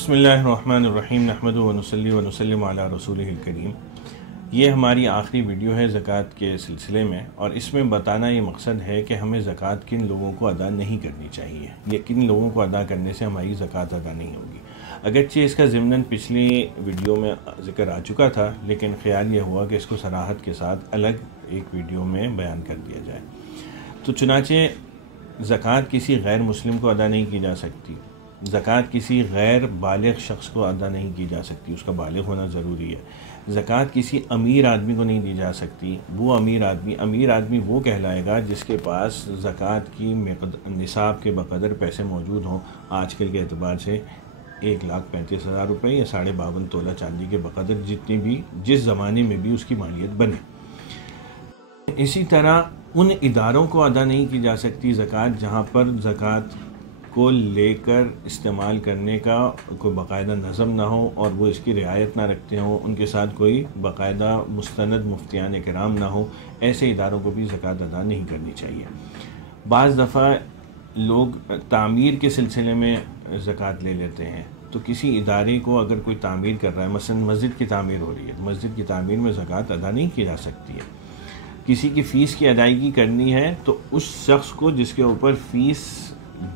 بسم اللہ الرحمن الرحیم نحمدہ ونصلی ونسلم علی رسولہ الکریم۔ یہ ہماری آخری ویڈیو ہے زکوٰۃ کے سلسلے میں، اور اس میں بتانا یہ مقصد ہے کہ ہمیں زکوٰۃ کن لوگوں کو ادا نہیں کرنی چاہیے، یا کن لوگوں کو ادا کرنے سے ہماری زکوٰۃ ادا نہیں ہوگی۔ اگرچہ اس کا ضمناً پچھلی ویڈیو میں ذکر آ چکا تھا، لیکن خیال یہ ہوا کہ اس کو صراحت کے ساتھ الگ ایک ویڈیو میں بیان کر دیا جائے۔ تو چنانچہ زکوٰۃ کسی غیر مسلم کو ادا نہیں کی جا سکتی، زکوٰۃ کسی غیر بالغ شخص کو ادا نہیں کی جا سکتی، اس کا بالغ ہونا ضروری ہے۔ زکوٰۃ کسی امیر آدمی کو نہیں دی جا سکتی، وہ امیر آدمی وہ کہلائے گا جس کے پاس زکوٰۃ کی نصاب کے بقدر پیسے موجود ہوں۔ آج کل کے اعتبار سے 1,35,000 روپے یا 52.5 تولہ چاندی کے بقدر جتنی بھی جس زمانے میں بھی اس کی مالیت بنے۔ اسی طرح ان اداروں کو ادا نہیں کی جا سکتی زکوٰۃ جہاں پر زکوٰۃ کو لے کر استعمال کرنے کا کوئی باقاعدہ نظم نہ ہو اور وہ اس کی رعایت نہ رکھتے ہوں، ان کے ساتھ کوئی باقاعدہ مستند مفتیان کرام نہ ہو، ایسے اداروں کو بھی زکوٰۃ ادا نہیں کرنی چاہیے۔ بعض دفعہ لوگ تعمیر کے سلسلے میں زکوٰۃ لے لیتے ہیں، تو کسی ادارے کو اگر کوئی تعمیر کر رہا ہے، مثلا مسجد کی تعمیر ہو رہی ہے، مسجد کی تعمیر میں زکوٰۃ ادا نہیں کی جا سکتی ہے۔ کسی کی فیس کی ادائیگی کرنی ہے تو اس شخص کو جس کے اوپر فیس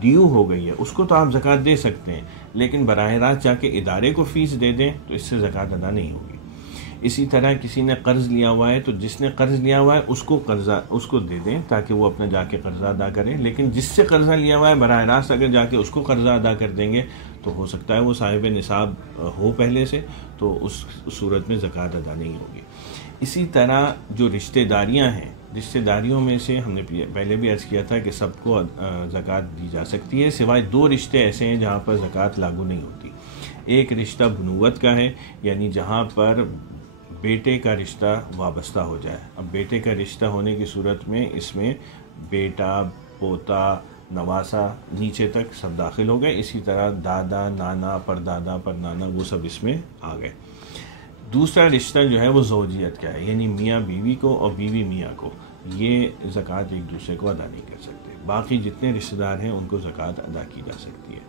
ڈیو ہو گئی ہے اس کو تو آپ زکوٰۃ دے سکتے ہیں، لیکن براہ راست جا کے ادارے کو فیس دے دیں تو اس سے زکوٰۃ ادا نہیں ہوگی۔ اسی طرح کسی نے قرض لیا ہوا ہے تو جس نے قرض لیا ہوا ہے اس کو دے دیں تاکہ وہ اپنا جا کے قرضہ ادا کرے، لیکن جس سے قرضہ لیا ہوا ہے براہ راست اگر جا کے اس کو قرضہ ادا کر دیں گے تو ہو سکتا ہے وہ صاحب نصاب ہو پہلے سے، تو اس صورت میں زکوٰۃ ادا نہیں ہوگی۔ اسی طرح جو رشتہ داریاں ہیں، رشتہ داریوں میں سے ہم نے پہلے بھی عرض کیا تھا کہ سب کو زکوٰۃ دی جا سکتی ہے، سوائے 2 رشتے ایسے ہیں جہاں پر زکوٰۃ لاگو نہیں ہوتی۔ ایک رشتہ بنوت کا ہے، یعنی جہاں پر بیٹے کا رشتہ وابستہ ہو جائے۔ اب بیٹے کا رشتہ ہونے کی صورت میں اس میں بیٹا، پوتا، نواسا نیچے تک سب داخل ہو گئے، اسی طرح دادا، نانا، پردادا، پردنانا وہ سب اس میں آ گئے۔ دوسرا رشتہ جو ہے وہ زوجیت کا ہے، یعنی میاں بیوی کو اور بیوی میاں کو، یہ زکوٰۃ ایک دوسرے کو ادا نہیں کر سکتے۔ باقی جتنے رشتہ دار ہیں ان کو زکوٰۃ ادا کی جا سکتی ہے۔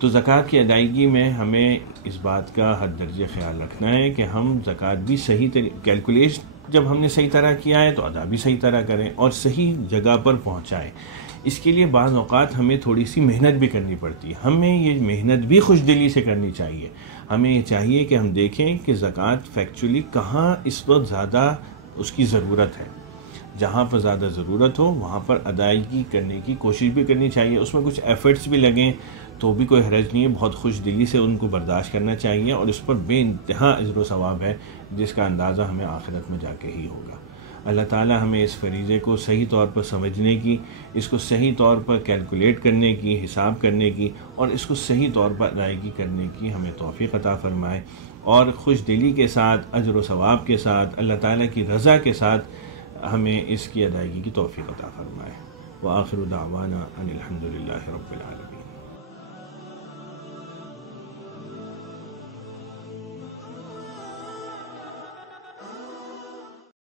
تو زکوٰۃ کی ادائیگی میں ہمیں اس بات کا حد درجے خیال رکھنا ہے کہ ہم زکوٰۃ بھی صحیح کیلکولیشن جب ہم نے صحیح طرح کیا ہے تو ادا بھی صحیح طرح کریں اور صحیح جگہ پر پہنچائیں۔ اس کے لیے بعض اوقات ہمیں تھوڑی سی محنت بھی کرنی پڑتی ہے، ہمیں یہ محنت بھی خوش دلی سے کرنی چاہیے۔ ہمیں یہ چاہیے کہ ہم دیکھیں کہ زکوٰۃ فیکچولی کہاں اس وقت زیادہ اس کی ضرورت ہے، جہاں پر زیادہ ضرورت ہو وہاں پر ادائیگی کرنے کی کوشش بھی کرنی چاہیے۔ اس میں کچھ ایفرٹس بھی لگیں تو بھی کوئی حرج نہیں ہے، بہت خوش دلی سے ان کو برداشت کرنا چاہیے، اور اس پر بے انتہا اجر و ثواب ہے جس کا اندازہ ہمیں آخرت میں جا کے ہی ہوگا۔ اللہ تعالی ہمیں اس فریضے کو صحیح طور پر سمجھنے کی، اس کو صحیح طور پر کیلکولیٹ کرنے کی، حساب کرنے کی، اور اس کو صحیح طور پر ادائیگی کرنے کی ہمیں توفیق عطا فرمائے، اور خوش دلی کے ساتھ، اجر و ثواب کے ساتھ، اللہ تعالی کی رضا کے ساتھ ہمیں اس کی ادائیگی کی توفیق عطا فرمائے۔ وآخر دعوانا ان الحمد للہ رب العالمین۔